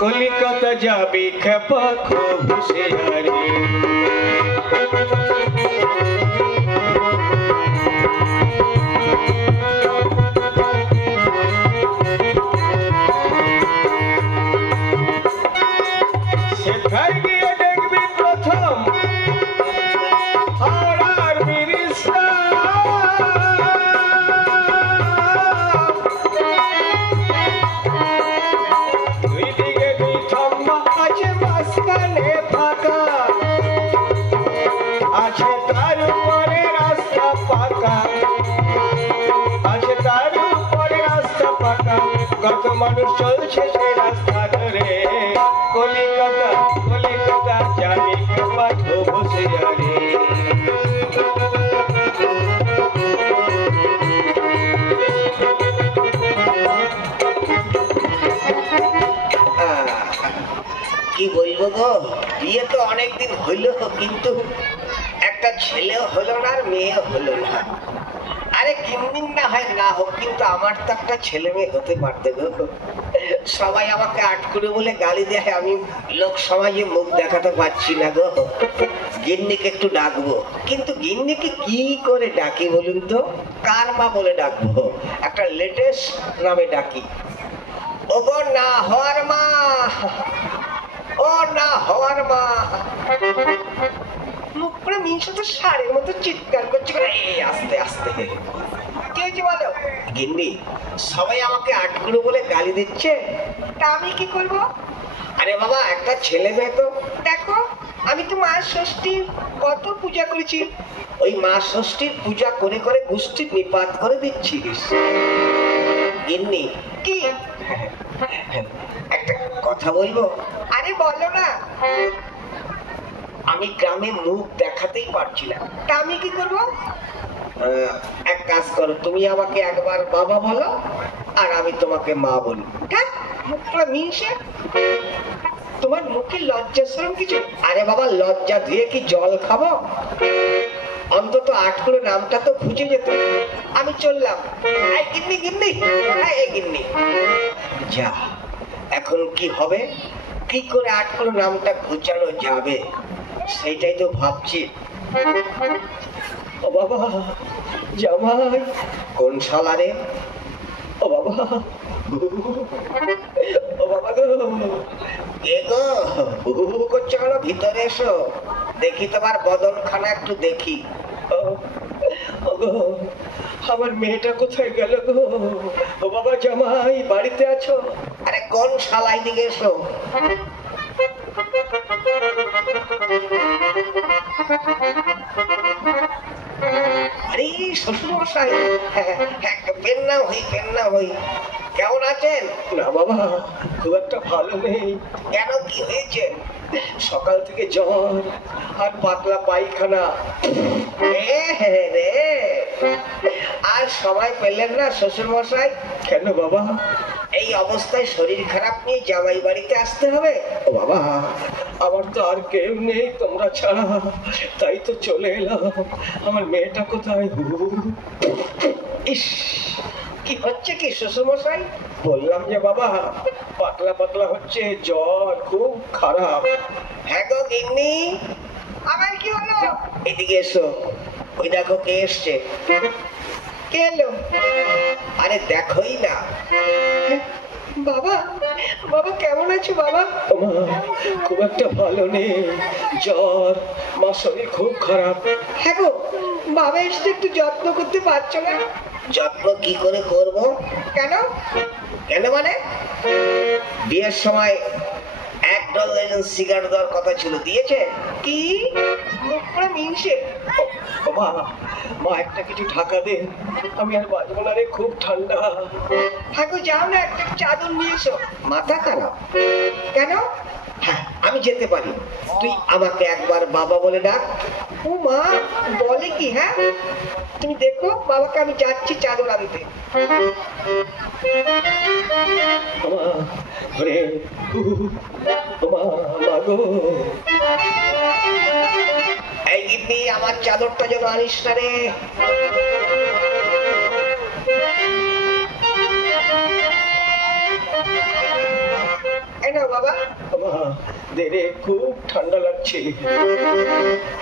কলিকাতা যাবি খেপা খুব হুঁশিয়ারি সেখানে গিয়ে দেখবি প্রথম হাওড়ার ব্রিজটা দুই দিকে দুই থম্বা আছে মাঝখানে ফাঁকা আছে তার উপরে রাস্তা পাকা আছে তার উপরে রাস্তা পাকা কত মানুষ চলছে সেই রাস্তা ধরে কলিকাতা কলিকাতা জানি কেমন বসে যাবে কি বলবো গো, বিয়ে তো অনেকদিন হইল কিন্তু একটা ছেলেও হলো না আর মেয়েও হলো না। আরে কিনদিন না হয় না হোক, কিন্তু আমার তো একটা ছেলে মেয়ে হতে পারতে গো। সবাই আমাকে আটকুড়ে বলে গালি দেয়, আমি লোক সমাজে মুখ দেখাতে পারছি না গো। গিন্নিকে একটু ডাকবো, কিন্তু গিন্নিকে কি করে ডাকি বলুন তো? কার মা বলে ডাকবো? একটা লেটেস্ট নামে ডাকি। ও গো না হওয়ার মা, ও না হওয়ার মা। মুখ করে মিনসে তো সারের মতো চিৎকার করছে, এই আস্তে আস্তে। কি হয়েছে বলো? গিন্নি, সবাই আমাকে আটকুড়ো বলে গালি দিচ্ছে, তা আমি কি করব? আরে বাবা, একটা ছেলে মেয়ে তো। দেখো, আমি তো মা ষষ্ঠীর কত পূজা করেছি, ওই মা ষষ্ঠীর পূজা করে করে গোষ্ঠী নিপাত করে দিচ্ছিস। গিন্নি, কি একটা কথা বলবো? আরে বলো না। আমি গ্রামে মুখ দেখাতেই পারছি না, তা আমি কি করব? এক কাজ করো, তুমি আমাকে একবার বাবা বলো আর আমি তোমাকে মা বলি। মুখটা মিশে, তোমার মুখে লজ্জা শরম কিছু? আরে বাবা, লজ্জা ধুয়ে কি জল খাবো? অন্তত আটকুড়ো নামটা তো খুঁজে যেত। আমি চললাম। গিন্নি গিন্নি, এই গিন্নি, যা এখন কি হবে? কি করে আটকুড়ো নামটা খুঁজানো যাবে সেটাই তো ভাবছি। ও বাবা, জামাই কোন শালারে? ও বাবা, ও বাবা গো, কে গো হু করছে কেন? ভিতরে এসো, দেখি তোমার বদনখানা একটু দেখি। ও গো, আমার মেয়েটা কোথায় গেল গো? ও বাবা জামাই, বাড়িতে আছো? আরে কোন শালাই দিকে এসো। আরে শ্বশুর মশাই, পেন্না হই পেন্না হই, কেমন আছেন? না বাবা, খুব একটা ভালো নেই। কেন, কি হয়েছে? সকাল থেকে জ্বর আর পাতলা পায়খানা। রে, আর সময় পেলেন না শ্বশুর মশাই? কেন বাবা? এই অবস্থায় শরীর খারাপ নিয়ে জামাই বাড়িতে আসতে হবে? ও বাবা, আমার তো আর কেউ নেই তোমরা ছাড়া, তাই তো চলে এলাম। আমার মেয়েটা কোথায়? ইস, কি হচ্ছে কি শ্বশুর মশাই? বললাম যে বাবা, পাতলা পাতলা হচ্ছে, জ্বর খুব খারাপ। হ্যাঁ গো গিন্নি, আমার কি হলো? এদিকে এসো, ওই দেখো কে এসছে। কে এলো? আরে দেখোই না। বাবা, বাবা কেমন আছো বাবা? খুব একটা ভালো নেই, জ্বর, মা শরীর খুব খারাপ। হ্যাঁ গো, বাবা এসে একটু যত্ন করতে পারছো না? যত্ন কি করে করব? কেন? কেন মানে? বিয়ের সময় এক ডজন সিগারেট দেওয়ার কথা ছিল, দিয়েছে? কি মুখ করে মিনসে। বাবা, মা একটা কিছু ঢাকা দে, আমি আর বাঁচবো না রে, খুব ঠান্ডা। থাকো, যাও না, একটা চাদর নিয়ে এসো। মাথা খারাপ? কেন? হ্যাঁ, আমি যেতে পারি, তুই আমাকে একবার বাবা বলে ডাক। ও মা, বলে কি? হ্যাঁ, তুমি দেখো বাবাকে, আমি যাচ্ছি চাদর আনতে। এই গিন্নি, আমার চাদরটা যেন আনিস না রে। দে রে, খুব ঠান্ডা লাগছে,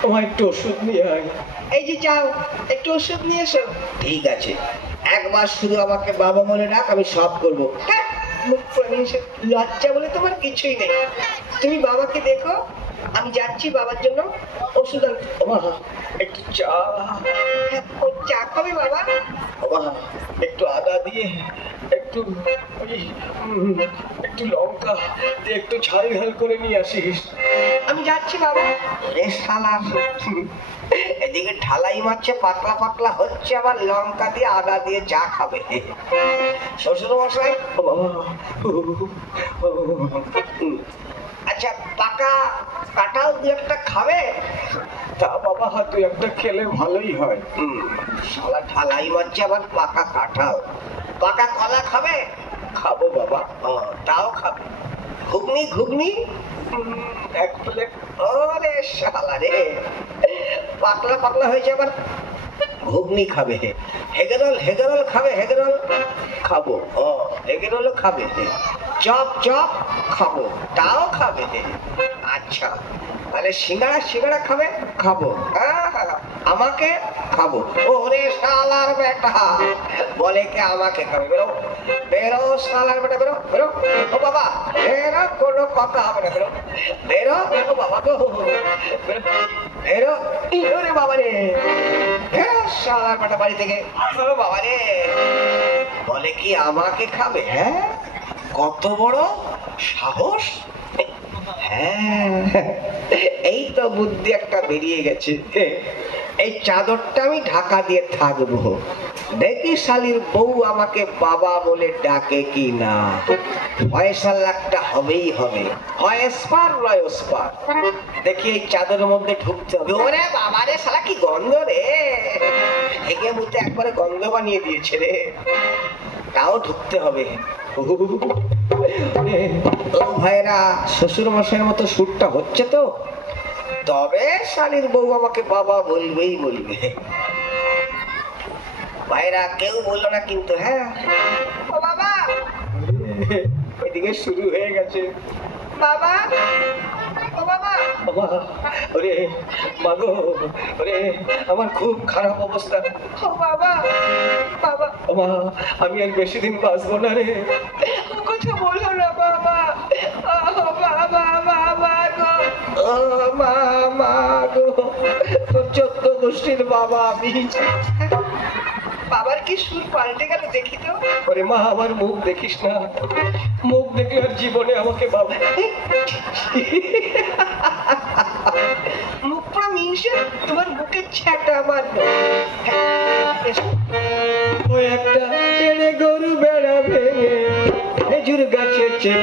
আমার একটু ওষুধ নিয়ে আয়। এই যে যাও, একটু ওষুধ নিয়ে এসো। ঠিক আছে, একবার শুধু আমাকে বাবা বলে ডাক, আমি সব করবো। হ্যাঁ, মুখ পুরানি এসে লজ্জা বলে তোমার কিছুই নেই। তুমি বাবাকে দেখো, আমি যাচ্ছি বাবার জন্য ওষুধ আনতে। ওমা, একটু চা। হ্যাঁ, ও চা খাবে বাবা? ওমা, একটু আদা দিয়ে, একটু ওই, একটু লঙ্কা দিয়ে একটু ঝাল ঝাল করে নিয়ে আসিস। আমি যাচ্ছি বাবা। রে শালা, এদিকে ঢালাই মারছে, পাতলা পাতলা হচ্ছে, আবার লঙ্কা দিয়ে আদা দিয়ে চা খাবে। শ্বশুর মশাই, ও বাবা, আচ্ছা পাকা কাঁঠাল দু একটা খাবে? তা বাবা, তুই একটা খেলে ভালোই হয়। শালা ঢালাই মারছে, আবার পাকা কাঁঠাল। পাকা কলা খাবে? খাবো বাবা। ও, তাও খাবে। ঘুগনি ঘুগনি? এক প্লেট। ওরে শালা রে, পাতলা পাতলা হয়েছে, আবার ঘুগনি খাবে। হেগেরল হেগেরল খাবে? হেগেরল খাবো। ও, হেগেরলও খাবে। চপ চপ খাবো, তাও খাবে। আচ্ছা, তাহলে সিঙ্গাড়া সিঙ্গাড়া খাবে? খাবো। আমাকে খাবো? ওরে শালার বেটা, বলে কে আমাকে খাবে? বেরো বেরো শালার বেটা, বেরো বেরো। ও বাবা, বেরো, কোনো কথা হবে না, বেরো বেরো। ও বাবা গো, বেরো। ওরে বাবা রে, বেরো শালার বেটা বাড়ি থেকে। ও বাবা রে, বলে কি আমাকে খাবে? হ্যাঁ, কত বড় সাহস! হ্যাঁ, এই তো বুদ্ধি একটা বেরিয়ে গেছে। এই চাদরটা আমি ঢাকা দিয়ে থাকবো, দেখি শালির বউ আমাকে বাবা বলে ডাকে কি না। ফয়সালাটা হবেই হবে, হয় এসপার নয় ওসপার। দেখি এই চাদরের মধ্যে ঢুকতে হবে। ওরে বাবা রে, শালা কি গন্ধ রে! হেগে মুতে একবারে গন্ধ বানিয়ে দিয়েছে রে। তাও ঢুকতে হবে। ও ভাইরা, শ্বশুর মশাইয়ের মতো সুরটা হচ্ছে তো? তবে শালির বউ আমাকে বাবা বলবেই বলবে। ভাইরা, কেউ বললো না কিন্তু। হ্যাঁ, ও বাবা, এদিকে শুরু হয়ে গেছে। বাবা, ও বাবা। বাবা, ওরে মাগো, ওরে আমার খুব খারাপ অবস্থা। ও বাবা, বাবা। বাবা, আমি আর বেশি দিন বাঁচবো না রে। কথা বলো না বাবা। ও বাবা, বাবা গো। ও মা গো, তোর 14 গোষ্ঠীর বাবা আমি। বাবার কি সুর পাল্টে গেল, দেখি তো। ওরে মা, আমার মুখ দেখিস না, মুখ দেখলে আর জীবনে আমাকে বাবা। মুখ পুরো মিশে, তোমার বুকের ছ্যাটা আমার। ওই একটা